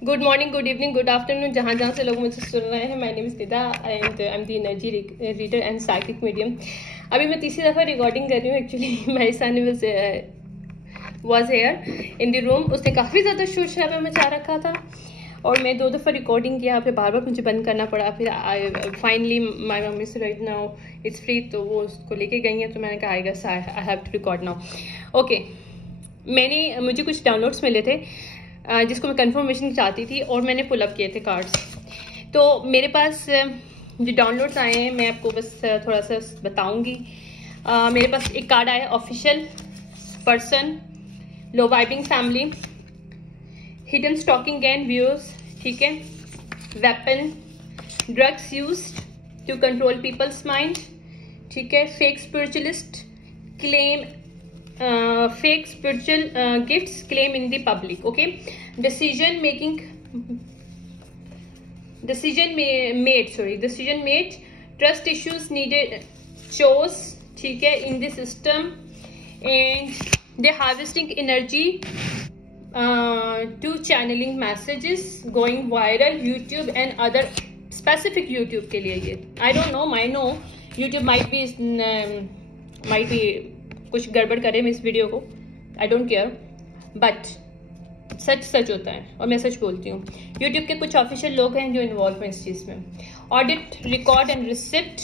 Good morning, good evening, good afternoon, जहाँ जहाँ से लोग मुझे सुन रहे हैं। My name is Nida and I am the energy reader and psychic medium. अभी मैं तीसरी दफ़ा रिकॉर्डिंग कर रही हूँ। Actually my son was here in the room. उसने काफ़ी ज़्यादा शोर शराबा मचा रखा था और मैं 2 दफ़ा रिकॉर्डिंग किया, फिर बार बार मुझे बंद करना पड़ा। फिर फाइनली माय मम्मी से राइट नाउ इट्स फ्री, तो वो उसको लेके गई हैं। तो मैंने कहा I guess I have to record now. Okay, मुझे कुछ डाउनलोड्स मिले थे जिसको मैं कंफर्मेशन चाहती थी और मैंने पुल अप किए थे कार्ड्स। तो मेरे पास जो डाउनलोड्स आए हैं मैं आपको बस थोड़ा सा बताऊंगी। मेरे पास एक कार्ड आया official person, low vibing family, hidden stalking and views, ठीक है, weapon, drugs used to control peoples mind, ठीक है, fake spiritualist claim, fake spiritual gifts claim in the public, okay, decision made, trust issues needed chose, ठीक है, in the system, and they harvesting energy to channeling messages going viral YouTube and other specific YouTube के लिए। ये I don't know, I know YouTube might be कुछ गड़बड़ करे मैं इस वीडियो को, आई डोंट केयर, बट सच होता है और मैं सच बोलती हूँ। यूट्यूब के कुछ ऑफिशियल लोग हैं जो इन्वॉल्व हैं इस चीज में। ऑडिट, रिकॉर्ड एंड रिसिप्ट,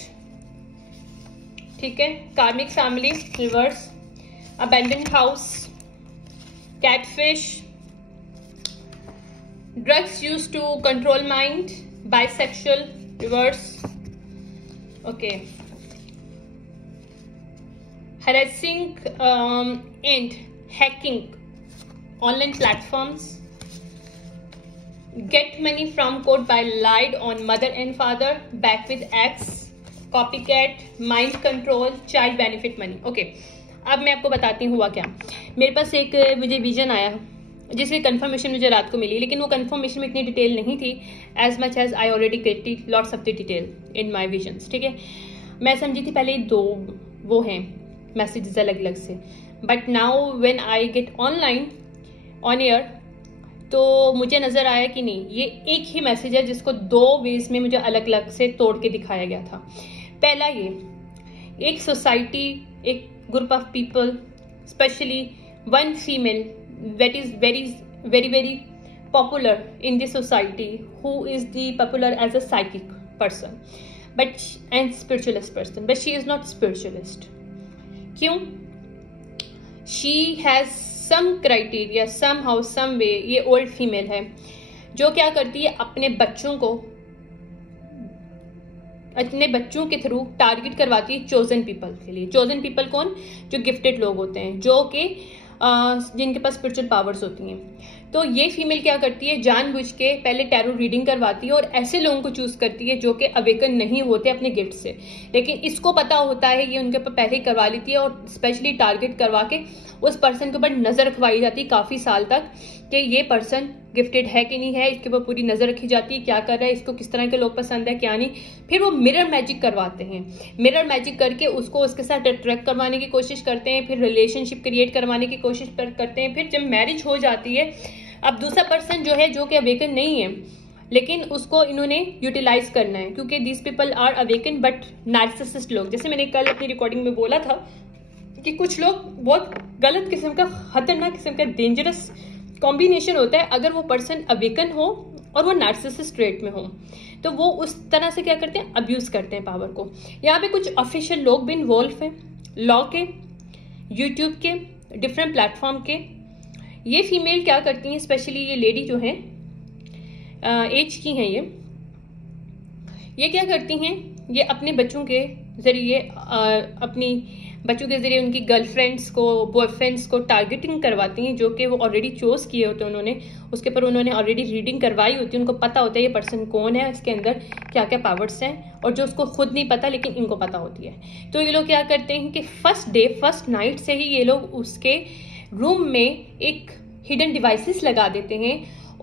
ठीक है, karmic family reverse, abandoned house, catfish, drugs use to control mind, bisexual reverse, okay, harassing and hacking online platforms, get money from code by lied on mother and father, back with ex, copycat, mind control, child benefit money। Okay, अब मैं आपको बताती हूँ हुआ क्या। मेरे पास एक मुझे विजन आया जिसकी कंफर्मेशन मुझे रात को मिली, लेकिन वो कंफर्मेशन में इतनी डिटेल नहीं थी as much as I already get lots of the detail in my visions, ठीक है। मैं समझी थी पहले 2 वो हैं मैसेजेस अलग अलग से, but now when I get online on air तो मुझे नज़र आया कि नहीं, ये एक ही मैसेज है जिसको 2 वेज में मुझे अलग अलग से तोड़ के दिखाया गया था। पहला, ये एक सोसाइटी, एक group of people, specially one female that is very very very popular in this society, who is the popular as a psychic person but and spiritualist person, but she is not spiritualist. क्यों? She has some criteria, some how some way. ये old female है जो क्या करती है, अपने बच्चों के थ्रू टारगेट करवाती है चोजन पीपल के लिए। चोजन पीपल कौन? जो गिफ्टेड लोग होते हैं, जो कि जिनके पास स्पिरिचुअल पावर्स होती हैं। तो ये फीमेल क्या करती है, जानबूझ के पहले टैरो रीडिंग करवाती है और ऐसे लोगों को चूज करती है जो कि अवेकन नहीं होते अपने गिफ्ट से, लेकिन इसको पता होता है, ये उनके ऊपर पहले ही करवा लेती है और स्पेशली टारगेट करवा के उस पर्सन के ऊपर नजर रखवाई जाती है काफी साल तक कि ये पर्सन गिफ्टेड है कि नहीं है। इसके ऊपर पूरी नजर रखी जाती है, क्या कर रहा है, इसको किस तरह के लोग पसंद है, क्या नहीं। फिर वो मिरर मैजिक करवाते हैं, मिरर मैजिक करके उसको उसके साथ अट्रैक्ट करवाने की कोशिश करते हैं, फिर रिलेशनशिप क्रिएट करवाने की कोशिश करते हैं। फिर जब मैरिज हो जाती है, अब दूसरा पर्सन जो है, जो कि अवेकन नहीं है, लेकिन उसको इन्होंने यूटिलाइज करना है, क्योंकि these people are awaken but narcissist लोग। जैसे मैंने कल अपनी रिकॉर्डिंग में बोला था कि कुछ लोग बहुत गलत किस्म का, खतरनाक किस्म का डेंजरस कॉम्बिनेशन होता है। अगर वो पर्सन अवेकन हो और वो नार्सिसिस्ट ट्रेट में हो तो वो उस तरह से क्या करते हैं, अब्यूज करते हैं पावर को। यहाँ पे कुछ ऑफिशियल लोग भी इन्वॉल्व हैं, लॉ के, यूट्यूब के, डिफरेंट प्लेटफॉर्म के। ये फीमेल क्या करती हैं, स्पेशली ये लेडी जो है एज की हैं, ये क्या करती हैं, ये अपने बच्चों के जरिए उनकी गर्लफ्रेंड्स को, बॉयफ्रेंड्स को टारगेटिंग करवाती हैं, जो कि वो ऑलरेडी चूज किए होते हैं उन्होंने, उसके ऊपर उन्होंने ऑलरेडी रीडिंग करवाई होती है। उनको पता होता है ये पर्सन कौन है, इसके अंदर क्या क्या पावर्स हैं, और जो उसको खुद नहीं पता लेकिन इनको पता होती है। तो ये लोग क्या करते हैं कि फर्स्ट नाइट से ही ये लोग उसके रूम में एक हिडन डिवाइसेस लगा देते हैं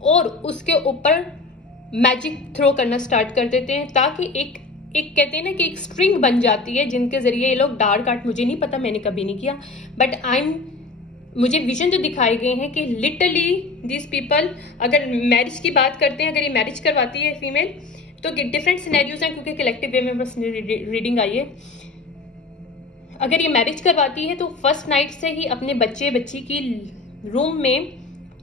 और उसके ऊपर मैजिक थ्रो करना स्टार्ट कर देते हैं, ताकि एक कहते हैं ना कि एक स्ट्रिंग बन जाती है जिनके जरिए ये लोग डार्क आर्ट, मुझे नहीं पता, मैंने कभी नहीं किया, बट आई एम मुझे विजन जो दिखाए गए हैं कि लिटरली दिस पीपल, अगर मैरिज की बात करते हैं, अगर ये मैरिज करवाती है फीमेल, तो डिफरेंट सिनेरियोज हैं क्योंकि कलेक्टिव वे में बस रीडिंग आई है। अगर ये मैरिज करवाती है तो फर्स्ट नाइट से ही अपने बच्ची की रूम में,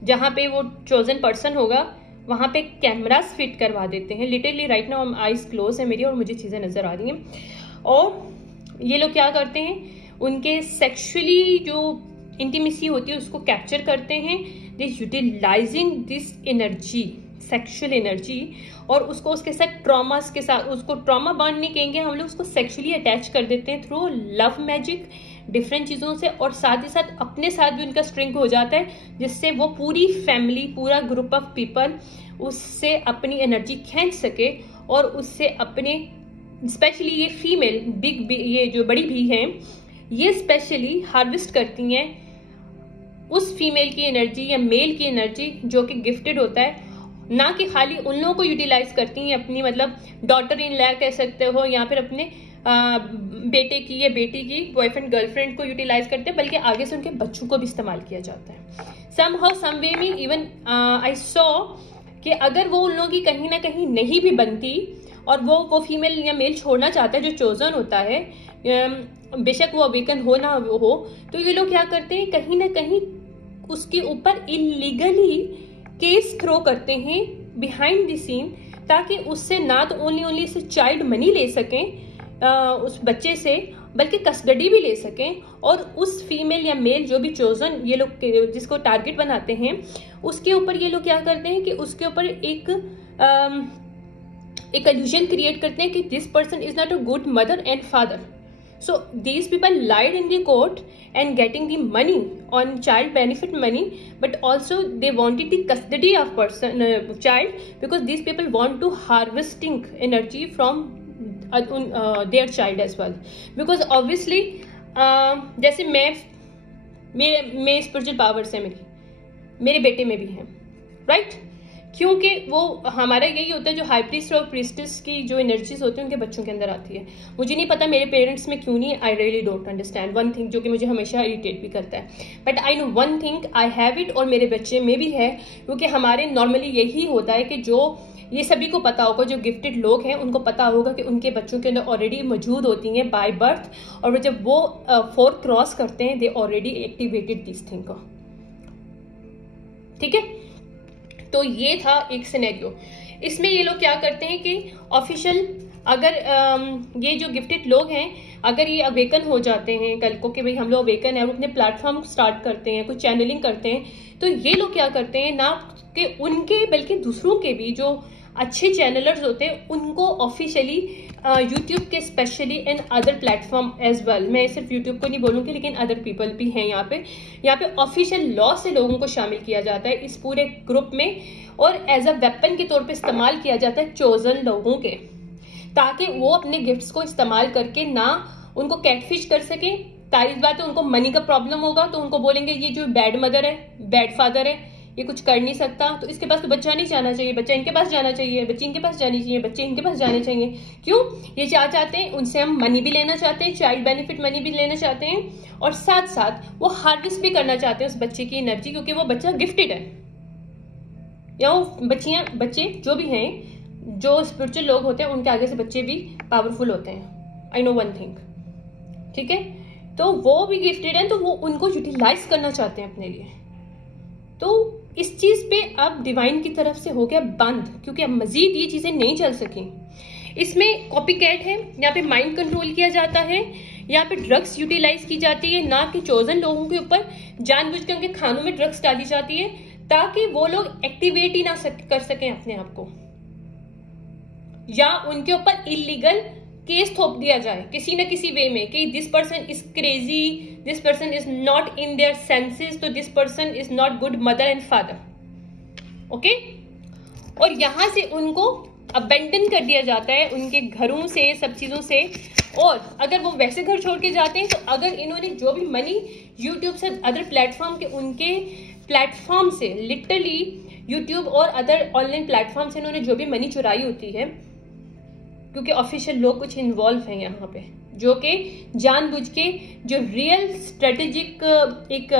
जहाँ पे वो चोजन पर्सन होगा, वहाँ पे कैमरास फिट करवा देते हैं। Literally right now eyes close है मेरी और मुझे चीज़ें नज़र आ रही हैं। और ये लोग क्या करते हैं, उनके सेक्सुअली जो इंटीमेसी होती है उसको कैप्चर करते हैं। They utilizing this energy, sexual energy, और उसको उसके साथ ट्रॉमास के साथ, उसको ट्रॉमा बॉन्ड नहीं कहेंगे हम लोग, उसको सेक्सुअली अटैच कर देते हैं थ्रू लव मैजिक, डिफरेंट चीज़ों से। और साथ ही साथ अपने साथ भी उनका स्ट्रिंग हो जाता है, जिससे वो पूरी फैमिली, पूरा ग्रुप ऑफ पीपल उससे अपनी एनर्जी खींच सके और उससे अपने, स्पेशली ये फीमेल बिग ये जो बड़ी भी हैं, ये स्पेशली हार्वेस्ट करती हैं उस फीमेल की एनर्जी या मेल की एनर्जी जो कि गिफ्टेड होता है, ना कि खाली उन लोगों को यूटिलाइज करती हैं अपनी, मतलब डॉटर इन लॉ कह सकते हो, या फिर अपने बेटे की या बेटी की बॉयफ्रेंड गर्लफ्रेंड को यूटिलाइज करते हैं, बल्कि आगे से उनके बच्चों को भी इस्तेमाल किया जाता है। सम हाउ सम वे में इवन आई सॉ कि अगर वो उन लोगों की कहीं ना कहीं नहीं भी बनती और वो फीमेल या मेल छोड़ना चाहता है जो चोजन होता है, बेशक वो अवेकन हो ना हो, तो ये लोग क्या करते हैं, कहीं ना कहीं उसके ऊपर इलीगली केस थ्रो करते हैं बिहाइंड द सीन, ताकि उससे ना तो ओनली से चाइल्ड मनी ले सकें उस बच्चे से, बल्कि कस्टडी भी ले सकें। और उस फीमेल या मेल जो भी चोजन ये लोग जिसको टारगेट बनाते हैं, उसके ऊपर ये लोग क्या करते हैं कि उसके ऊपर एक इल्यूजन क्रिएट करते हैं कि this person is not a good mother and father. So these people lied in the court and getting the money on child benefit money, but also they wanted the custody of child, because these people want to harvesting energy from their child as well, because obviously जैसे मैं spiritual powers है मेरे बेटे में भी है, right? क्योंकि वो हमारा यही होता है, जो हाई प्रीस्ट और प्रीस्टेस की जो एनर्जीज होती है उनके बच्चों के अंदर आती है। मुझे नहीं पता मेरे पेरेंट्स में क्यों नहीं, I really don't understand one thing, जो कि मुझे हमेशा इरिटेट भी करता है, but I know one thing, I have it, और मेरे बच्चे में भी है। क्योंकि हमारे नॉर्मली यही होता है कि जो ये सभी को पता होगा, जो गिफ्टेड लोग हैं उनको पता होगा कि उनके बच्चों के अंदर ऑलरेडी मौजूद होती हैं बाय बर्थ, और जब वो 4 क्रॉस करते हैं, they already activated this thing को। ठीक है, तो ये था एक सिनेरियो। इसमें ये लोग क्या करते हैं कि ऑफिशियल, अगर ये जो गिफ्टेड लोग हैं, अगर ये अवेकन हो जाते हैं कल को कि भाई हम लोग अवेकन है और अपने प्लेटफॉर्म स्टार्ट करते हैं, कुछ चैनलिंग करते हैं, तो ये लोग क्या करते हैं, ना कि उनके बल्कि दूसरों के भी जो अच्छे चैनलर्स होते हैं उनको ऑफिशियली यूट्यूब के specially and other platform as well, मैं सिर्फ यूट्यूब को नहीं बोलूँगी लेकिन अदर पीपल भी हैं यहाँ पे ऑफिशियल लॉ से लोगों को शामिल किया जाता है इस पूरे ग्रुप में, और एज अ वेपन के तौर पे इस्तेमाल किया जाता है चोजन लोगों के, ताकि वो अपने गिफ्ट्स को इस्तेमाल करके ना उनको कैटफिश कर सके। तारीफ बात है, उनको मनी का प्रॉब्लम होगा तो उनको बोलेंगे ये जो बैड मदर है, बैड फादर है, ये कुछ कर नहीं सकता, तो इसके पास तो बच्चा नहीं जाना चाहिए, बच्चा इनके पास जाना चाहिए, बच्ची इनके पास जानी चाहिए, बच्चे इनके पास जाने चाहिए। क्यों? ये क्या चाहते हैं, उनसे हम मनी भी लेना चाहते हैं, चाइल्ड बेनिफिट मनी भी लेना चाहते हैं, और साथ साथ वो हार्वेस्ट भी करना चाहते हैं उस बच्चे की एनर्जी, क्योंकि वो बच्चा गिफ्टेड है, या वो बच्चे जो भी हैं, जो स्पिरिचुअल लोग होते हैं उनके आगे से बच्चे भी पावरफुल होते हैं। आई नो वन थिंग, ठीक है, तो वो भी गिफ्टेड हैं, तो वो उनको यूटिलाइज करना चाहते हैं अपने लिए। तो इस चीज पे अब डिवाइन की तरफ से हो गया बंद, क्योंकि अब मजीद ये चीजें नहीं चल सकी। इसमें कॉपी कैट है, यहाँ पे माइंड कंट्रोल किया जाता है, यहाँ पे ड्रग्स यूटिलाइज की जाती है, ना कि चोजन लोगों के ऊपर जानबूझ के उनके खानों में ड्रग्स डाली जाती है, ताकि वो लोग एक्टिवेट ही ना कर सकें अपने आप को, या उनके ऊपर इलीगल केस थोप दिया जाए किसी न किसी वे में कि this person is crazy, this person is not in their senses, तो this person is not good mother and father. Okay, और यहां से उनको अबेंडन कर दिया जाता है उनके घरों से, सब चीजों से। और अगर वो वैसे घर छोड़ के जाते हैं, तो अगर इन्होंने जो भी मनी यूट्यूब से, अदर प्लेटफॉर्म के, उनके प्लेटफॉर्म से, लिटरली यूट्यूब और अदर ऑनलाइन प्लेटफॉर्म से इन्होंने जो भी मनी चुराई होती है, क्योंकि ऑफिशियल लोग कुछ इन्वॉल्व हैं यहाँ पे, जो कि जानबूझ के जो रियल स्ट्रेटेजिक एक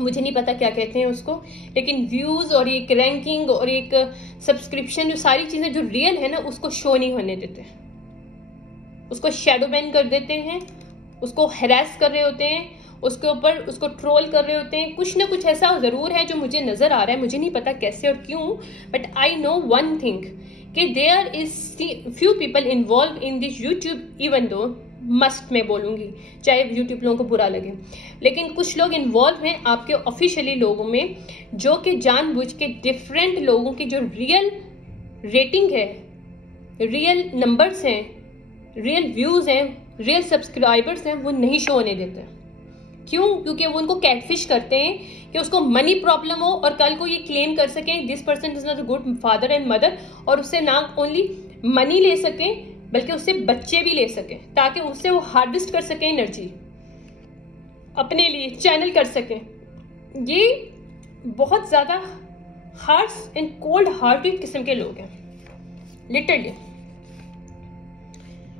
मुझे नहीं पता क्या कहते हैं उसको, लेकिन व्यूज और एक रैंकिंग और एक सब्सक्रिप्शन, जो सारी चीजें जो रियल है ना उसको शो नहीं होने देते, उसको शैडो बैन कर देते हैं, उसको हैरेस कर रहे होते हैं, उसके ऊपर उसको ट्रोल कर रहे होते हैं। कुछ ना कुछ ऐसा जरूर है जो मुझे नजर आ रहा है, मुझे नहीं पता कैसे और क्यों, but I know one thing कि there is few people involve in this YouTube, even though must मैं बोलूंगी, चाहे यूट्यूब लोगों को बुरा लगे, लेकिन कुछ लोग इन्वॉल्व हैं आपके ऑफिशियली लोगों में, जो कि जानबूझ के डिफरेंट लोगों की जो रियल रेटिंग है, रियल नंबर्स हैं, रियल व्यूज हैं, रियल सब्सक्राइबर्स हैं, वो नहीं शो होने देते। क्यों? क्योंकि वो उनको कैटफिश करते हैं कि उसको मनी प्रॉब्लम हो और कल को ये क्लेम कर सकें this person is not a good father and mother, और उससे ना ओनली मनी ले सकें बल्कि उससे बच्चे भी ले सकें, ताकि उससे वो हार्वेस्ट कर सकें एनर्जी, अपने लिए चैनल कर सकें। ये बहुत ज्यादा हार्श एंड कोल्ड हार्टेड किस्म के लोग हैं लिटरली,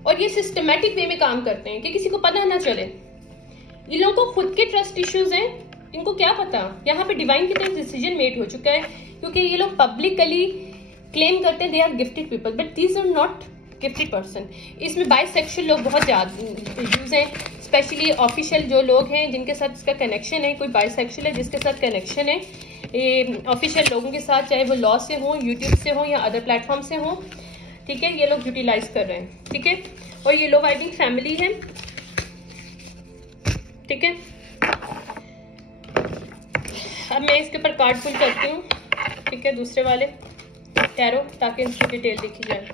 और ये सिस्टमैटिक वे में काम करते हैं कि किसी को पता ना चले। इन लोगों को खुद के ट्रस्ट इश्यूज हैं, इनको क्या पता यहाँ पे डिवाइन की तरफ डिसीजन मेड हो चुका है, क्योंकि ये लोग पब्लिकली क्लेम करते हैं they are gifted people, but these are not gifted person. इसमें बाइसेक्सुअल लोग बहुत ज्यादा यूज हैं, स्पेशली ऑफिशियल जो लोग हैं जिनके साथ इसका कनेक्शन है, कोई बाइसेक्सुअल है जिसके साथ कनेक्शन है ऑफिशियल लोगों के साथ, चाहे वो लॉ से हो, यूट्यूब से हो या अदर प्लेटफॉर्म से हो, ठीक है, ये लोग यूटिलाइज कर रहे हैं, ठीक है, और ये लो वाइबिंग फैमिली है, ठीक है। अब मैं इसके ऊपर कार्ड पुल करती हूँ, ठीक है, दूसरे वाले टैरो, ताकि इसकी डिटेल देखी जाए।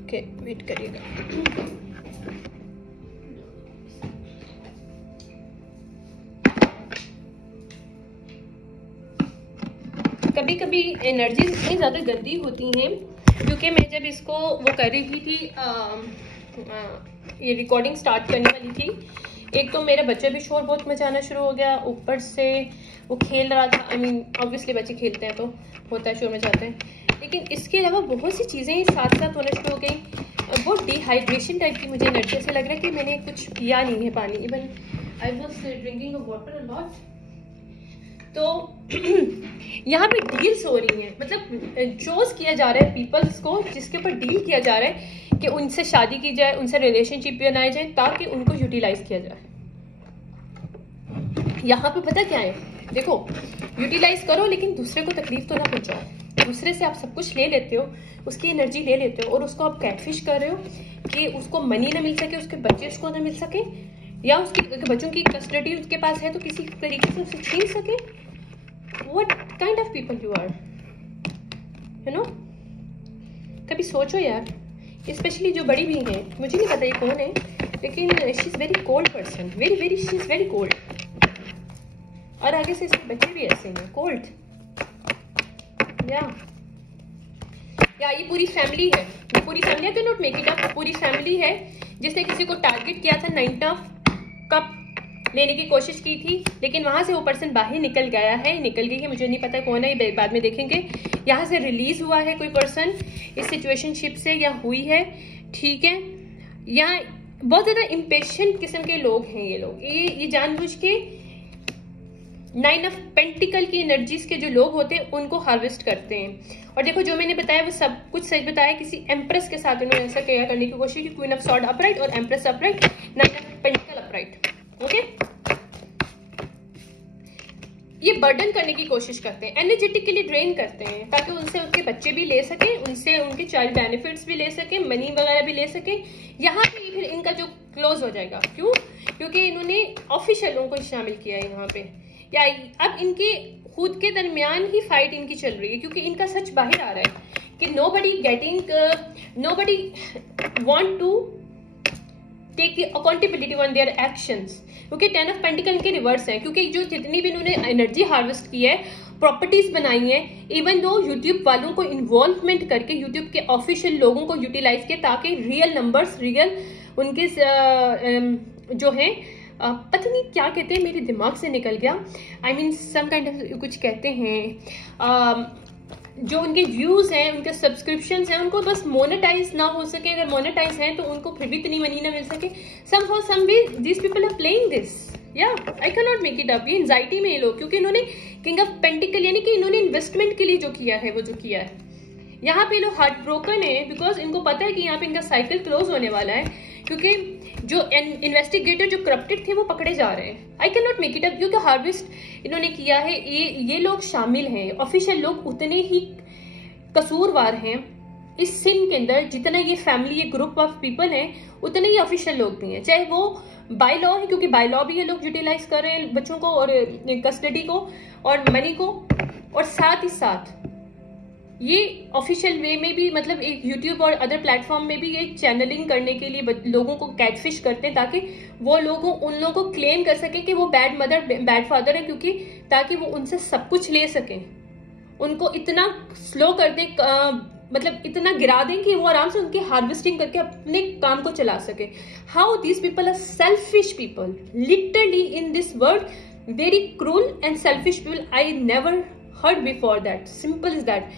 ओके, वेट करिएगा। कभी कभी एनर्जीज इतनी ज़्यादा गंदी होती हैं, क्योंकि मैं जब इसको वो कर रही थी ये रिकॉर्डिंग स्टार्ट करने वाली थी, एक तो मेरा बच्चा भी शोर बहुत मचाना शुरू हो गया, ऊपर से वो खेल रहा था, आई मीन ऑब्वियसली बच्चे खेलते हैं तो होता है, शोर मचाते हैं, लेकिन इसके अलावा बहुत सी चीज़ें साथ साथ होना शुरू हो गई। बहुत डिहाइड्रेशन टाइप की मुझे एनर्जी ऐसे लग रहा है कि मैंने कुछ पिया नहीं है पानी, even I was drinking water a lot. तो यहाँ पे डील्स हो रही हैं, मतलब चोज किया जा रहा है पीपल्स को, जिसके ऊपर डील किया जा रहा है कि उनसे शादी की जाए, उनसे रिलेशनशिप बनाए जाए, ताकि उनको यूटिलाइज किया जाए। यहाँ पे पता क्या है, देखो यूटिलाइज करो लेकिन दूसरे को तकलीफ तो ना पहुंचाओ। दूसरे से आप सब कुछ ले लेते हो, उसकी एनर्जी ले लेते हो, और उसको आप कैटफिश कर रहे हो कि उसको मनी ना मिल सके, उसके बच्चे उसको ना मिल सके, या उसकी बच्चों की कस्टडी उसके पास है तो किसी तरीके से उसे छीन सके। What kind of people you are, you know? कभी सोचो यार, स्पेशली जो बड़ी भी हैं, मुझे नहीं पता ये कौन है, लेकिन she is very cold person, very she is very cold, और आगे से इसके बच्चे भी ऐसे हैं कोल्ड। या ये पूरी फैमिली है, ये पूरी फैमिली है, नॉट मेक इट अप, पूरी फैमिली है जिसने किसी को टारगेट किया था, 9 कप लेने की कोशिश की थी, लेकिन वहां से वो पर्सन बाहर निकल गया है, निकल गई है, मुझे नहीं पता कौन है, ये बाद में देखेंगे। यहाँ से रिलीज हुआ है कोई पर्सन इस सिचुएशनशिप से, या हुई है, ठीक है। यहाँ बहुत ज्यादा इम्पेशेंट किस्म के लोग हैं ये लोग, ये जानबूझ के 9 ऑफ पेंटिकल की एनर्जीज के जो लोग होते हैं उनको हार्वेस्ट करते हैं। और देखो जो मैंने बताया वो सब कुछ सच बताया, किसी एम्प्रेस के साथ उन्होंने ऐसा क्या करने की कोशिश की, क्वीन ऑफ सॉर्ड अपराइट और empress upright, 9 of pentacle upright, okay. ये बर्डन करने की कोशिश करते हैं, एनर्जेटिकली ड्रेन करते हैं, ताकि उनसे उनके बच्चे भी ले सके, उनसे उनके चाइल्ड बेनिफिट्स भी ले सके, मनी वगैरह भी ले सके। यहाँ पे फिर इनका जो क्लोज हो जाएगा, क्यों? क्योंकि इन्होंने ऑफिशियल लोगों को शामिल किया है यहाँ पे, या अब इनके खुद के दरमियान ही फाइट इनकी चल रही है, क्योंकि इनका सच बाहर आ रहा है कि nobody want to take the accountability on their actions, क्योंकि 10 ऑफ पेंटिकल इनके रिवर्स है, क्योंकि जो जितनी भी इन्होंने एनर्जी हार्वेस्ट की है, प्रॉपर्टीज बनाई है, इवन दो यूट्यूब वालों को इन्वॉल्वमेंट करके यूट्यूब के ऑफिशियल लोगों को यूटिलाइज किया, ताकि रियल नंबर्स, रियल उनके जो है पता नहीं क्या कहते हैं, मेरे दिमाग से निकल गया, I mean some kind of कुछ कहते हैं, जो उनके व्यूज हैं, उनके सब्सक्रिप्शंस हैं, उनको बस मोनेटाइज ना हो सके, अगर मोनेटाइज हैं तो उनको फिर भी इतनी मनी ना मिल सके। somehow some way these people are playing this, या आई can not make it up. ये एंजाइटी में ये लोग, क्योंकि इन्होंने किंग ऑफ पेंटिकल यानी कि इन्होंने इन्वेस्टमेंट के लिए जो किया है वो जो किया है। यहाँ पे लोग हार्ट ब्रोकन है बिकॉज इनको पता है कि यहाँ पे इनका साइकिल क्लोज होने वाला है, क्योंकि जो इन्वेस्टिगेटर जो करप्टेड थे वो पकड़े जा रहे हैं। आई can not make it up, क्योंकि हार्वेस्ट इन्होंने किया है। ये लोग शामिल हैं, ऑफिशियल लोग उतने ही कसूरवार हैं इस सिन के अंदर जितना ये फैमिली, ये ग्रुप ऑफ पीपल हैं, उतने ही ऑफिशियल लोग भी हैं। चाहे वो बाय लॉ है, क्योंकि बाय लॉ भी ये लोग यूटिलाइज कर रहे हैं बच्चों को और कस्टडी को और मनी को, और साथ ही साथ ये ऑफिशियल वे में भी, मतलब एक यूट्यूब और अदर प्लेटफॉर्म में भी ये चैनलिंग करने के लिए लोगों को कैटफिश करते हैं, ताकि वो उन लोगों को क्लेम कर सके कि वो बैड मदर बैड फादर है, क्योंकि ताकि वो उनसे सब कुछ ले सकें, उनको इतना स्लो कर दें, मतलब इतना गिरा दें कि वो आराम से उनकी हार्वेस्टिंग करके अपने काम को चला सके। How these people are selfish people, literally in this world, very cruel and selfish people. I never heard before that, simple is that.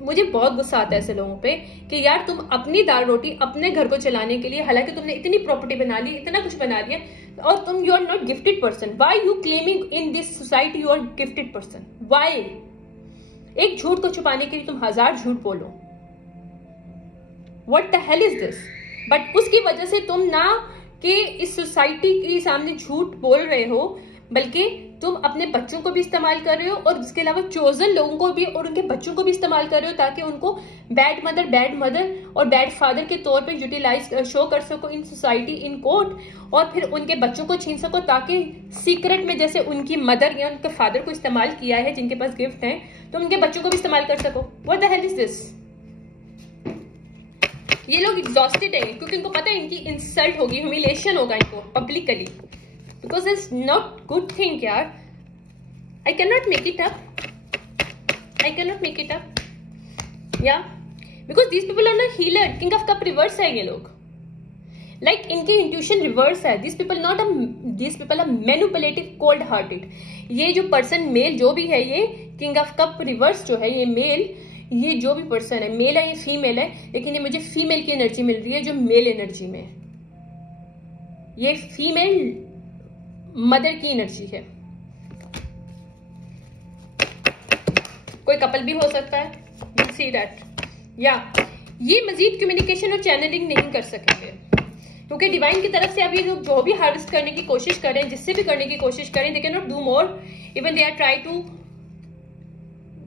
मुझे बहुत गुस्सा आता है ऐसे लोगों पे कि यार तुम अपनी दाल रोटी अपने घर को चलाने के लिए, हालांकि तुमने इतनी प्रॉपर्टी बना ली, इतना कुछ बना लिया, और तुम you are not gifted person. Why you claiming in this society you are gifted person? Why? एक झूठ को छुपाने के लिए तुम 1000 झूठ बोलो। What the hell is this? But उसकी वजह से तुम ना कि इस सोसाइटी के सामने झूठ बोल रहे हो, बल्कि तुम अपने बच्चों को भी इस्तेमाल कर रहे हो और इसके अलावा चोजन लोगों को भी और उनके बच्चों को भी इस्तेमाल कर रहे हो, ताकि उनको बैड मदर और बैड फादर के तौर पे यूटिलाइज शो कर सको इन सोसाइटी, इन कोर्ट, और फिर उनके बच्चों को छीन सको, ताकि सीक्रेट में जैसे उनकी मदर या उनके फादर को इस्तेमाल किया है जिनके पास गिफ्ट है, तो उनके बच्चों को भी इस्तेमाल कर सको। What the hell is this? ये लोग एग्जॉस्टेड है क्योंकि इनको पता है इनकी इंसल्ट होगी, ह्यूमिलेशन होगा इनको publicly, because it's not good thing यार। I cannot make it up, I cannot make it up, yeah, because these people are not healer। King of Cup reverse है ये लोग, like इनकी intuition reverse है। these people are manipulative, cold hearted। ये जो person mail जो भी है, ये King of Cup reverse जो है, ये मेल, ये जो भी पर्सन है, मेल है या फीमेल है, लेकिन ये मुझे फीमेल की एनर्जी मिल रही है जो मेल एनर्जी में, ये फीमेल मदर की एनर्जी है। कोई कपल भी हो सकता है, यू सी दैट, या ये मजीद कम्युनिकेशन और चैनलिंग नहीं कर सकेंगे, क्योंकि डिवाइन की तरफ से अब ये लोग जो भी हार्वेस्ट करने की कोशिश करें, जिससे भी करने की कोशिश करें, they can not do more, even they are try to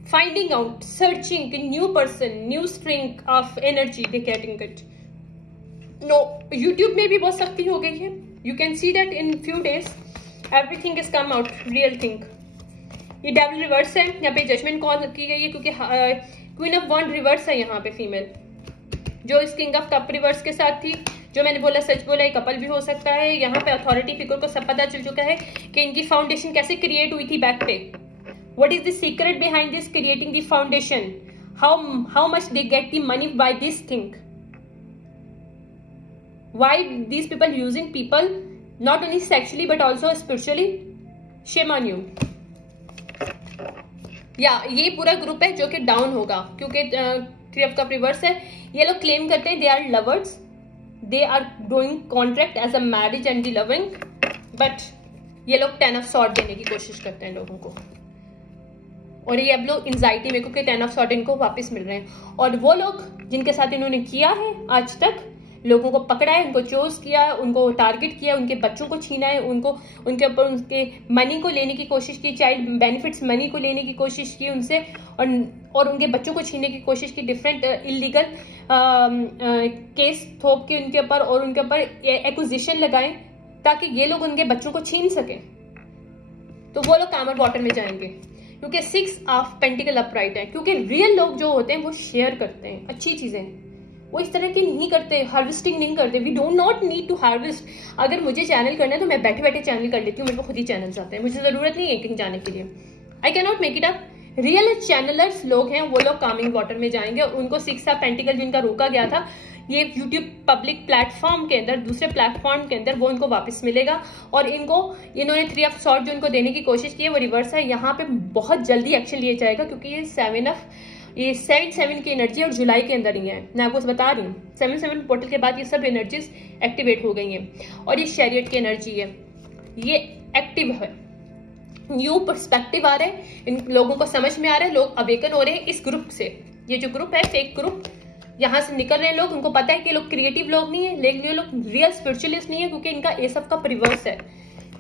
finding out, searching a new person, new string of energy they getting it. No, YouTube में भी बहुत सख्ती हो गई है। You can see that in few days, everything has come out, real thing। ये devil reverse है, यहाँ पे जजमेंट कॉल की गई है, क्योंकि क्वीन ऑफ वॉन्ड रिवर्स है यहाँ पे फीमेल, जो इस किंग ऑफ कप रिवर्स के साथ थी। जो मैंने बोला सच बोला, एक कपल भी हो सकता है। यहाँ पे अथॉरिटी फिगर को सब पता चल चुका है कि इनकी फाउंडेशन कैसे क्रिएट हुई थी बैक पे। What is the secret behind this creating the foundation? How much they get the money by this thing? Why these people using people not only sexually but also spiritually? Shame on you. ये पूरा group है जो कि down होगा, क्योंकि three of cup reverse है। ये लोग क्लेम करते हैं they are lovers, they are doing contract as a marriage and the loving, but ये लोग 10 ऑफ सॉर्ड देने की कोशिश करते हैं लोगों को, और ये अब लोग एंजाइटी में, क्योंकि 10 ऑफ सॉर्ड इनको वापस मिल रहे हैं। और वो लोग जिनके साथ इन्होंने किया है आज तक, लोगों को पकड़ा है, उनको चोज किया है, उनको टारगेट किया, उनके बच्चों को छीना है, उनको उनके ऊपर उनके मनी को लेने की कोशिश की, चाइल्ड बेनिफिट्स मनी को लेने की कोशिश की उनसे, और उनके बच्चों को छीनने की कोशिश की, डिफरेंट इलीगल केस थोप के उनके ऊपर, और उनके ऊपर एक्विजिशन लगाएं ताकि ये लोग उनके बच्चों को छीन सकें। तो वो लोग कामर वाटर में जाएंगे, क्योंकि 6 ऑफ पेंटिकल अपराइट है। क्योंकि रियल लोग जो होते हैं वो शेयर करते हैं अच्छी चीजें, वो इस तरह की नहीं करते, हार्वेस्टिंग नहीं करते। We don't not need to harvest. अगर मुझे चैनल करना है तो मैं बैठे बैठे चैनल कर लेती हूँ, मेरे को खुद ही चैनल्स आते हैं, मुझे जरूरत नहीं है कहीं जाने के लिए। I can not make it up. Real channelers लोग हैं वो लोग कामिंग वाटर में जाएंगे, उनको 6 ऑफ पेंटिकल जिनका रोका गया था ये यूट्यूब पब्लिक प्लेटफॉर्म के अंदर, दूसरे प्लेटफॉर्म के अंदर, वो इनको वापस मिलेगा। और इन्होंने 3 ऑफ सॉर्ड जो इनको देने की कोशिश की है वो रिवर्स है। यहाँ पे बहुत जल्दी एक्शन लिया जाएगा, क्योंकि ये 7 की एनर्जी और जुलाई के अंदर ही है। मैं आपको बता रही हूँ 7 पोर्टल के बाद ये सब एनर्जीज एक्टिवेट हो गई हैं, और ये शैरियट की एनर्जी है। ये एक्टिव है, न्यू पर्सपेक्टिव आ रहा है, इन लोगों को समझ में आ रहा है, लोग अवेकन हो रहे हैं इस ग्रुप से। ये जो ग्रुप है फेक ग्रुप, यहाँ से निकल रहे हैं लोग, उनको पता है कि लोग क्रिएटिव लोग नहीं है, लेकिन ये लोग रियल स्पिरिचुअलिस्ट नहीं है, क्योंकि इनका ए सब का रिवर्स है।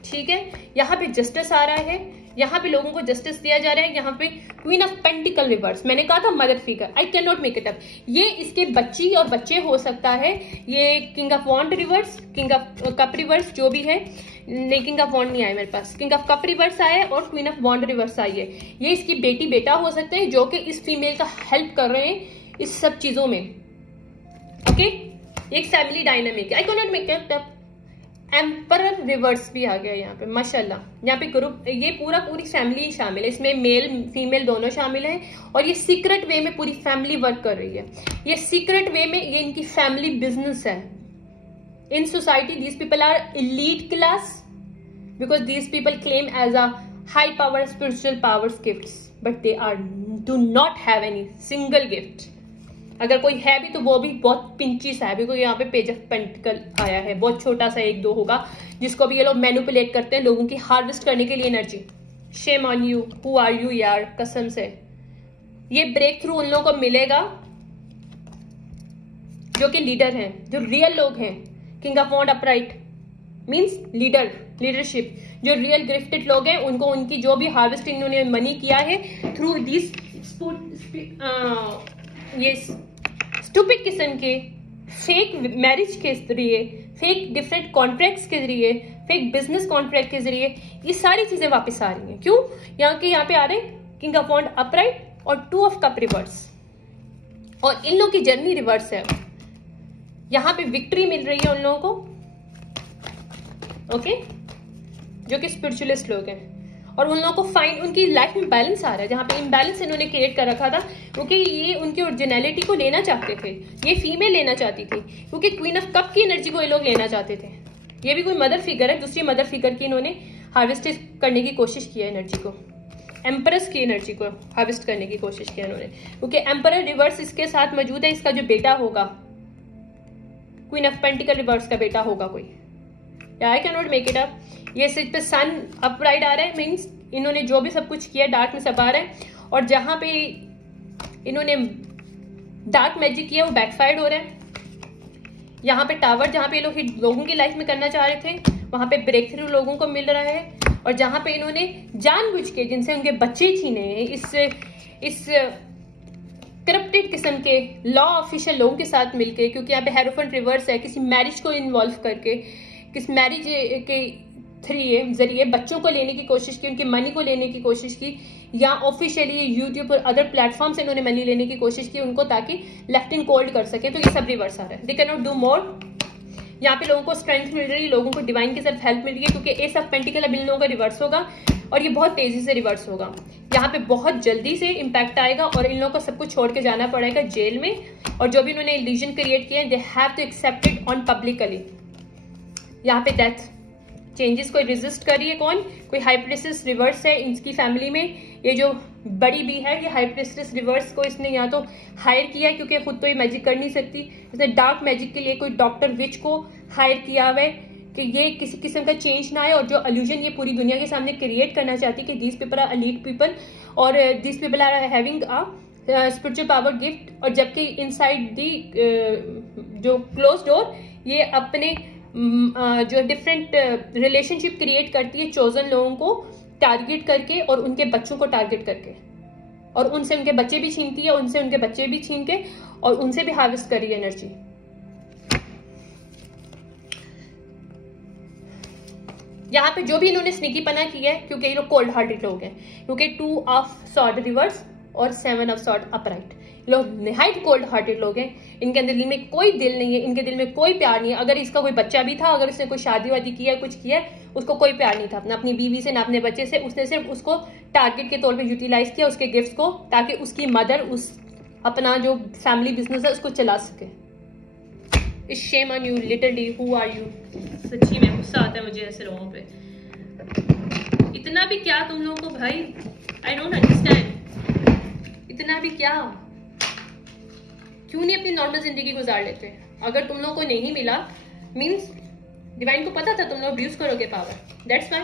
ठीक है, यहाँ पे जस्टिस आ रहा है, यहाँ पे लोगों को जस्टिस दिया जा रहा है। यहाँ पे क्वीन ऑफ पेंटिकल रिवर्स, मैंने कहा था mother figure, I can not make it up, ये इसके बच्ची और बच्चे हो सकता है। ये king of wand reverse, king of cup reverse जो भी है, नहीं किंग ऑफ वॉन्ड नहीं आया मेरे पास, किंग ऑफ कप रिवर्स आया है और क्वीन ऑफ वॉन्ड रिवर्स आई है। ये इसकी बेटी बेटा हो सकते हैं जो कि इस फीमेल का हेल्प कर रहे हैं इस सब चीजों में। ओके, एक family dynamic, I can not make it up. Emperor reverse भी आ गया यहाँ पे माशाल्लाह। यहाँ पे ग्रुप, ये पूरी फैमिली शामिल है, इसमें मेल फीमेल दोनों शामिल हैं और ये सीक्रेट वे में पूरी फैमिली वर्क कर रही है। ये सीक्रेट वे में ये इनकी फैमिली बिजनेस है। In society these people are elite class because these people claim as a high power spiritual powers gifts, but they are do not have any single gift. अगर कोई है भी तो वो भी बहुत पिंची सा है, बिकॉज यहाँ पे पेज ऑफ पेंटिकल आया है, बहुत छोटा सा 1-2 होगा, जिसको भी ये लोग मैनिपुलेट करते हैं लोगों की हार्वेस्ट करने के लिए energy. Shame on you, who are you यार, कसम से। ये ब्रेक थ्रू उन लोगों को मिलेगा जो कि लीडर हैं, जो रियल लोग हैं। King of wand upright means leader, leadership. जो रियल गिफ्टेड लोग हैं उनको उनकी जो भी हार्वेस्ट इन्होंने मनी किया है थ्रू दिस ये स्टूपिड किस्म के फेक मैरिज के जरिए, फेक डिफरेंट कॉन्ट्रैक्ट्स के जरिए, फेक बिजनेस कॉन्ट्रैक्ट के जरिए ये सारी चीजें वापस आ रही हैं। क्यों? यहाँ पे आ रहे हैं किंग ऑफ वॉन्ड अपराइट और 2 ऑफ कप रिवर्स, और इन लोगों की जर्नी रिवर्स है। यहाँ पे विक्ट्री मिल रही है उन लोगों को, ओके, जो कि स्पिरिचुअलिस्ट लोग हैं, और उन लोगों को फाइन उनकी लाइफ में बैलेंस आ रहा है। जहाँ पे इम्बैलेंस इन्होंने क्रिएट कर रखा था, क्योंकि ये उनकी ओरिजिनलिटी को लेना चाहते थे, ये फीमेल लेना चाहती थी, क्योंकि क्वीन ऑफ कप की एनर्जी को ये लोग लेना चाहते थे। ये भी कोई मदर फिगर है, दूसरी मदर फिगर की इन्होंने हार्वेस्ट करने की कोशिश की है एनर्जी को, एम्परस की एनर्जी को हार्वेस्ट करने की कोशिश की इन्होंने, क्योंकि एम्परर रिवर्स इसके साथ मौजूद है। इसका जो बेटा होगा क्वीन ऑफ पेंटिकल रिवर्स का बेटा होगा कोई, आई can not make it up. ये सिर्फ पे सन अपराइट आ रहा है, मीन्स इन्होंने जो भी सब कुछ किया डार्क में सब आ रहा है, और जहां पे इन्होंने डार्क मैजिक किया वो बैकफायर्ड हो रहा है। यहाँ पे टावर जहाँ पे लोग लोगों की लाइफ में करना चाह रहे थे वहां पे ब्रेक थ्रू लोगों को मिल रहा है, और जहां पे इन्होंने जानबूझ के जिनसे उनके बच्चे छीने इस करप्टेड किस्म के लॉ ऑफिशियल लोगों के साथ मिलके, क्योंकि यहाँ पे हेरोफेंट रिवर्स है, किसी मैरिज को इन्वॉल्व करके, किस मैरिज के जरिए बच्चों को लेने की कोशिश की, उनकी मनी को लेने की कोशिश की, या ऑफिशियली यूट्यूब और अदर प्लेटफॉर्म से इन्होंने मनी लेने की कोशिश की उनको, ताकि लेफ्ट इन कोल्ड कर सके। तो ये सब रिवर्स आ रहा है। दे कैन नॉट डू मोर। यहाँ पे लोगों को स्ट्रेंथ मिल रही है, लोगों को डिवाइन की तरफ हेल्प मिल रही है, क्योंकि एस ऑफ पेंटिकल अब इन लोगों का रिवर्स होगा और ये बहुत तेजी से रिवर्स होगा। यहाँ पे बहुत जल्दी से इम्पैक्ट आएगा और इन लोगों को सब कुछ छोड़ के जाना पड़ेगा जेल में, और जो भी इन्होंने इल्यूजन क्रिएट किए they have to accept it on publicly. यहाँ पे डेथ चेंजेस कोई रेजिस्ट कर रही है, कौन? कोई हाई प्रिस्टेस रिवर्स है इनकी फैमिली में। ये जो बड़ी भी है ये हाई प्रिस्टेस रिवर्स को इसने यहाँ तो हायर किया है, क्योंकि खुद तो ये मैजिक कर नहीं सकती। इसने डार्क मैजिक के लिए कोई डॉक्टर विच को हायर किया हुआ है कि ये किसी किस्म का चेंज ना आए, और जो अल्यूजन ये पूरी दुनिया के सामने क्रिएट करना चाहती है कि these people are elite people और these people are having a spiritual power gift, और जबकि इनसाइड दी जो क्लोज डोर ये अपने जो डिफरेंट रिलेशनशिप क्रिएट करती है चोजन लोगों को टारगेट करके और उनके बच्चों को टारगेट करके, और उनसे उनके बच्चे भी छीनती है, उनसे उनके बच्चे भी छीन के, और उनसे भी हार्वेस्ट करी है एनर्जी। यहाँ पे जो भी इन्होंने स्निकी पना किया है, क्योंकि ये लोग कोल्ड हार्टेड लोग हैं, क्योंकि 2 ऑफ सॉर्ड रिवर्स और 7 ऑफ सॉर्ड अपराइट, लोग निहायत कोल्ड हार्टेड लोग हैं। इनके अंदर दिल में कोई दिल नहीं है, इनके दिल में कोई प्यार नहीं है। अगर इसका कोई बच्चा भी था, अगर उसने कोई शादी वादी किया कुछ किया, उसको कोई प्यार नहीं था ना अपनी बीवी से ना अपने बच्चे से। उसने सिर्फ उसको टारगेट के तौर पे यूटिलाइज किया, उसके गिफ्ट्स को, ताकि उसकी मदर उस अपना जो फैमिली बिजनेस है उसको चला सके। Shame on you, literally who are you. सच्ची में गुस्सा आता है मुझे ऐसे लोगों पे। इतना भी क्या तुम लोगों को भाई, आई डोंट अंडरस्टैंड। इतना भी क्या, क्यों नहीं अपनी नॉर्मल जिंदगी गुजार लेते? अगर तुम लोगों को नहीं मिला मीन्स डिवाइन को पता था तुम लोग अब्यूज करोगे power, that's why.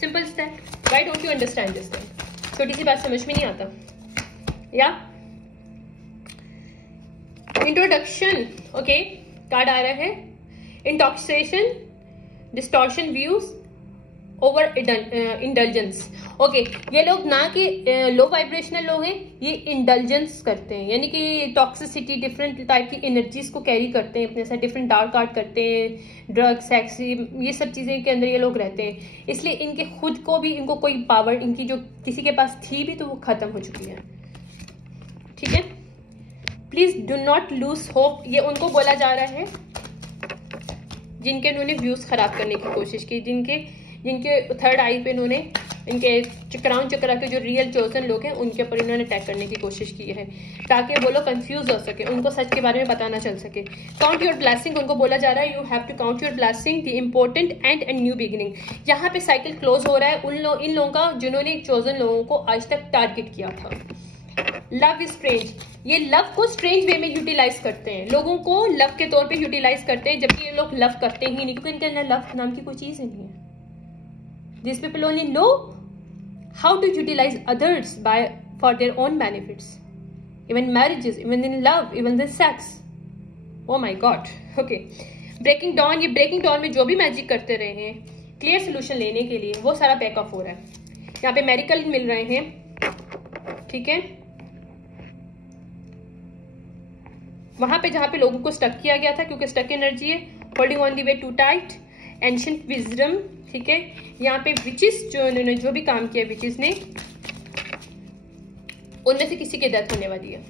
Simple that. Why don't you understand this thing? छोटी सी बात समझ में नहीं आता. या इंट्रोडक्शन. ओके, कार्ड आ रहा है. Intoxication, distortion views, over indulgence. Okay, ये लोग ना कि लो वाइब्रेशनल लोग हैं, ये इंडल्जेंस करते हैं, यानी कि टॉक्सिसिटी, डिफरेंट टाइप की एनर्जीज को कैरी करते हैं अपने साथ, डिफरेंट डार्क आर्ट करते हैं, ड्रग, सेक्स, ये सब चीज़ें के अंदर ये लोग रहते हैं. इसलिए इनके खुद को भी, इनको कोई पावर इनकी जो किसी के पास थी भी तो वो खत्म हो चुकी है. ठीक है, please do not lose hope. ये उनको बोला जा रहा है जिनके उन्होंने व्यूज खराब करने की कोशिश की, जिनके थर्ड आई पे इन्होंने, इनके चक्राउन चक्रा के जो रियल चोजन लोग हैं उनके ऊपर इन्होंने अटैक करने की कोशिश की है, ताकि वो लोग कंफ्यूज हो सके, उनको सच के बारे में पता ना चल सके. काउंट योर ब्लेसिंग उनको बोला जा रहा है. You have to count your blessing, the important and a new beginning. यहाँ पे साइकिल क्लोज हो रहा है इन लोगों का जिन्होंने चोजन लोगों को आज तक टारगेट किया था. Love is strange. ये लव को स्ट्रेंज वे में यूटिलाइज करते हैं, लोगों को लव के तौर पे यूटिलाइज करते हैं, जबकि ये लोग लव करते ही नहीं, क्योंकि इनके अंदर लव नाम की कोई चीज ही नहीं है. These people only know how to utilize others for their own benefits. Even marriages, even in love, even in sex. Oh my God. Okay. Breaking dawn. ये breaking dawn में जो भी मैजिक करते रहे हैं क्लियर सोल्यूशन लेने के लिए, वो सारा बैक ऑफ हो रहा है. यहाँ पे मेरिकल मिल रहे हैं. ठीक है, वहां पे जहां पे लोगों को स्टक किया गया था, क्योंकि स्टक एनर्जी है. Holding on the way too tight. Ancient wisdom. ठीक है, यहाँ पे विचेस जो इन्होंने जो भी काम किया विचेस ने, उनमें से किसी की डेथ होने वाली है.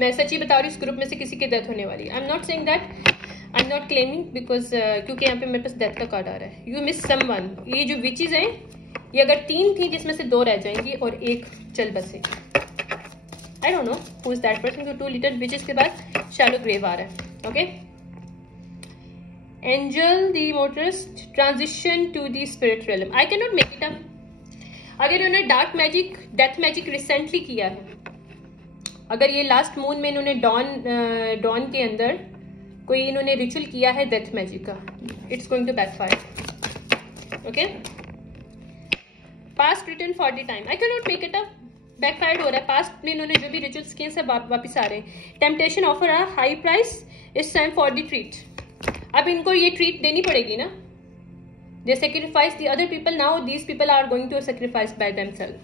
मैं सच्ची बता रही हूँ, इस ग्रुप में से किसी की डेथ होने वाली है. I am not saying that, I am not claiming, because क्योंकि यहाँ पे मेरे पास डेथ का कार्ड आ रहा है. You miss someone. ये जो विचेस हैं, ये अगर 3 थी जिसमें से 2 रह जाएंगी और 1 चल बसेगी. I don't know who is that person. 2 little witches के बाद शैलो ग्रेव आ रहा है. Okay, angel the motorist, transition to the spirit realm. I can not make it up. अगर इन्होंने dark magic, death magic recently किया है, अगर ये लास्ट मून में इन्होंने डॉन के अंदर कोई इन्होंने रिचुअल किया है डेथ मैजिक का, it's going to backfire. Okay, past return for the time. I can not make it up. Backfire हो रहा है. पास्ट में इन्होंने जो भी रिचुअल्स किए सब वापस आ रहे हैं. Temptation offer a high price, it's time for the treat. अब इनको ये ट्रीट देनी पड़ेगी ना. They sacrifice the other people, now these people are going to sacrifice by themselves,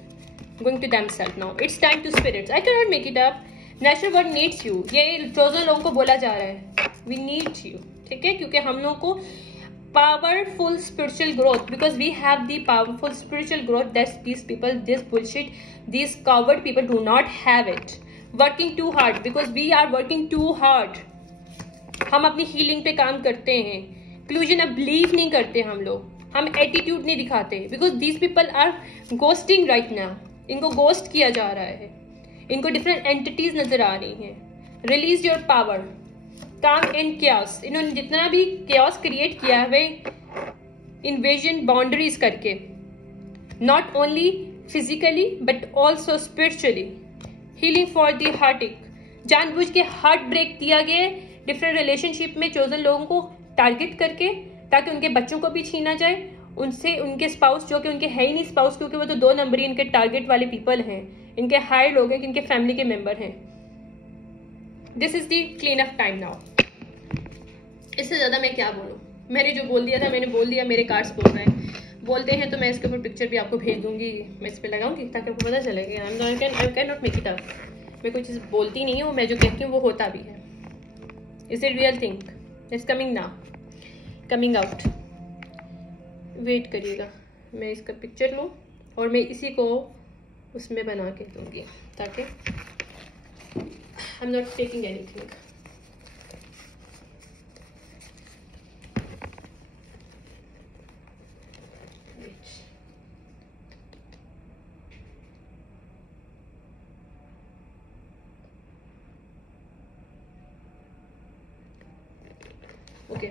going to themselves. Now it's time to spirits. I can not make it up. Natural world needs you. ये chosen लोगों को बोला जा रहा है, we need you. ठीक है, क्योंकि हम लोग को powerful spiritual growth, because we have the powerful spiritual growth that these people, this bullshit, these coward people do not have it. Working too hard, because we are working too hard. हम अपनी healing पे काम करते हैं. क्लूजन अब believe नहीं करते हम लोग, हम एटीट्यूड नहीं दिखाते, because these people are ghosting right now. इनको गोस्ट किया जा रहा है, इनको डिफरेंट एंटिटीज नजर आ रही हैं. Release your power, calm and chaos. इन्होंने जितना भी chaos क्रिएट किया है इन्वेजन बाउंड्रीज करके, not only physically but also spiritually. Healing for the हार्टिक. जानबूझ के हार्ट ब्रेक दिया गया डिफरेंट रिलेशनशिप में चोजन लोगों को टारगेट करके, ताकि उनके बच्चों को भी छीना जाए उनसे, उनके स्पाउस जो कि उनके है ही नहीं स्पाउस, क्योंकि वो तो 2 नंबरी इनके टारगेट वाले पीपल हैं, इनके हायर लोग हैं, इनके फैमिली के मेंबर हैं. This is the clean up time now. इससे ज्यादा मैं क्या बोलूं. मैंने जो बोल दिया था मैंने बोल दिया. मेरे कार्ड्स बोल रहे हैं, बोलते हैं तो मैं इसके ऊपर पिक्चर भी आपको भेज दूंगी, मैं इस पर लगाऊंगी ताकि आपको पता चलेगा. आई can not make it up. मैं कोई चीज़ बोलती नहीं हूँ, मैं जो कहती हूँ वो होता भी है. Is it real thing? It's coming now, coming out. Wait करिएगा, मैं इसका पिक्चर लूँ और मैं इसी को उसमें बना के दूंगी, ताकि I am not taking anything. Okay,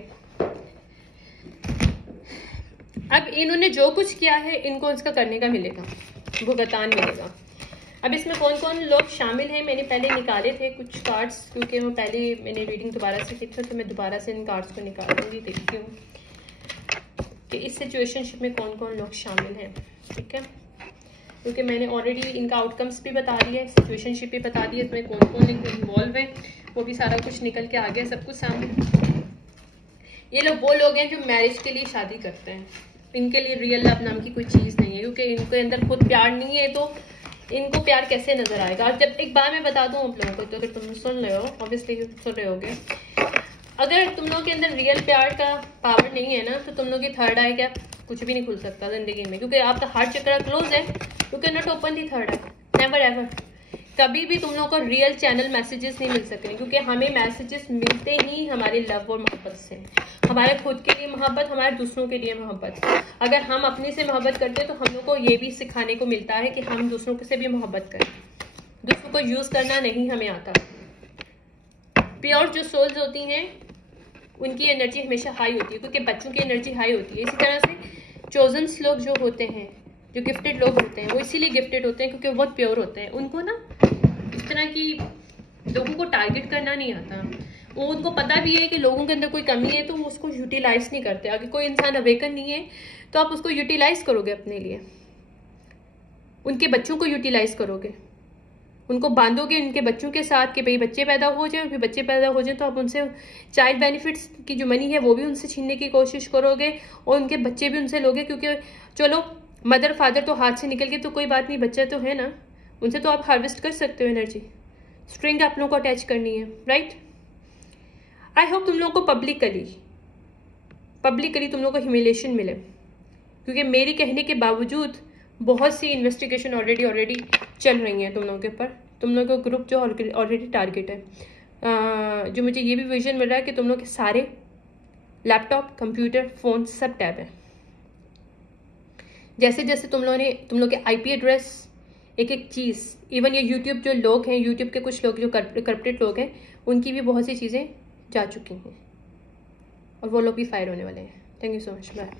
अब इन्होंने जो कुछ किया है इनको इसका करने का मिलेगा, भुगतान मिलेगा. अब इसमें कौन कौन लोग शामिल हैं मैंने पहले निकाले थे कुछ कार्ड्स, क्योंकि वो पहले मैंने रीडिंग दोबारा से की थी, तो मैं दोबारा से इन कार्ड्स को निकाल दूंगी. देखती हूँ कि इस सिचुएशनशिप में कौन कौन लोग शामिल हैं, ठीक है, क्योंकि मैंने ऑलरेडी इनका आउटकम्स भी बता दिया है, सिचुएशनशिप भी बता दी है, इसमें कौन कौन इन्वॉल्व है वो भी सारा कुछ निकल के आ गया सब कुछ सामने। ये लोग वो लोग हैं जो मैरिज के लिए शादी करते हैं, इनके लिए रियल लव नाम की कोई चीज़ नहीं है, क्योंकि इनके अंदर खुद प्यार नहीं है तो इनको प्यार कैसे नजर आएगा। और जब एक बार मैं बता दूं आप लोगों को, तो अगर तुम सुन रहे हो, ऑब्वियसली सुन रहे होगे, अगर तुम लोगों के अंदर रियल प्यार का पावर नहीं है ना, तो तुम लोग की थर्ड आई क्या कुछ भी नहीं खुल सकता जिंदगी में, क्योंकि आपका हार्ट चक्र क्लोज है, you can not open the third I, never ever. कभी भी तुम लोगों को रियल चैनल मैसेजेस नहीं मिल सकते, क्योंकि हमें मैसेजेस मिलते ही हमारे लव और मोहब्बत से, हमारे खुद के लिए मोहब्बत, हमारे दूसरों के लिए मोहब्बत। अगर हम अपने से मोहब्बत करते हैं तो हम लोग को ये भी सिखाने को मिलता है कि हम दूसरों से भी मोहब्बत करें, दूसरों को यूज करना नहीं हमें आता। प्योर जो सोल्स होती हैं उनकी एनर्जी हमेशा हाई होती है, क्योंकि बच्चों की एनर्जी हाई होती है। इसी तरह से चोजन्स लोग जो होते हैं, जो गिफ्टेड लोग होते हैं, वो इसीलिए गिफ्टेड होते हैं क्योंकि वो बहुत प्योर होते हैं। उनको ना इस तरह की लोगों को टारगेट करना नहीं आता, वो उनको पता भी है कि लोगों के अंदर कोई कमी है तो वो उसको यूटिलाइज नहीं करते। अगर कोई इंसान अवेकन नहीं है तो आप उसको यूटिलाइज करोगे अपने लिए, उनके बच्चों को यूटिलाइज करोगे, उनको बांधोगे उनके बच्चों के साथ कि भाई बच्चे पैदा हो जाए, फिर बच्चे पैदा हो जाए तो आप उनसे चाइल्ड बेनिफिट्स की जो मनी है वो भी उनसे छीनने की कोशिश करोगे और उनके बच्चे भी उनसे लोगे, क्योंकि चलो मदर फादर तो हाथ से निकल गए तो कोई बात नहीं, बच्चा तो है ना, उनसे तो आप हार्वेस्ट कर सकते हो एनर्जी। स्ट्रिंग आप लोगों को अटैच करनी है, राइट। आई होप तुम लोगों को पब्लिकली तुम लोगों को ह्यूमिलेशन मिले, क्योंकि मेरी कहने के बावजूद बहुत सी इन्वेस्टिगेशन ऑलरेडी चल रही हैं तुम लोगों के ऊपर। तुम लोगों का ग्रुप जो ऑलरेडी टारगेट है, जो मुझे ये भी विजन मिल रहा है कि तुम लोग के सारे लैपटॉप, कंप्यूटर, फोन सब टैब है। जैसे जैसे तुम लोग के IP एड्रेस, एक एक चीज़, इवन ये यूट्यूब जो लोग हैं, यूट्यूब के कुछ लोग जो करप्टेड लोग हैं, उनकी भी बहुत सी चीज़ें जा चुकी हैं और वो लोग भी फायर होने वाले हैं। Thank you so much, bye.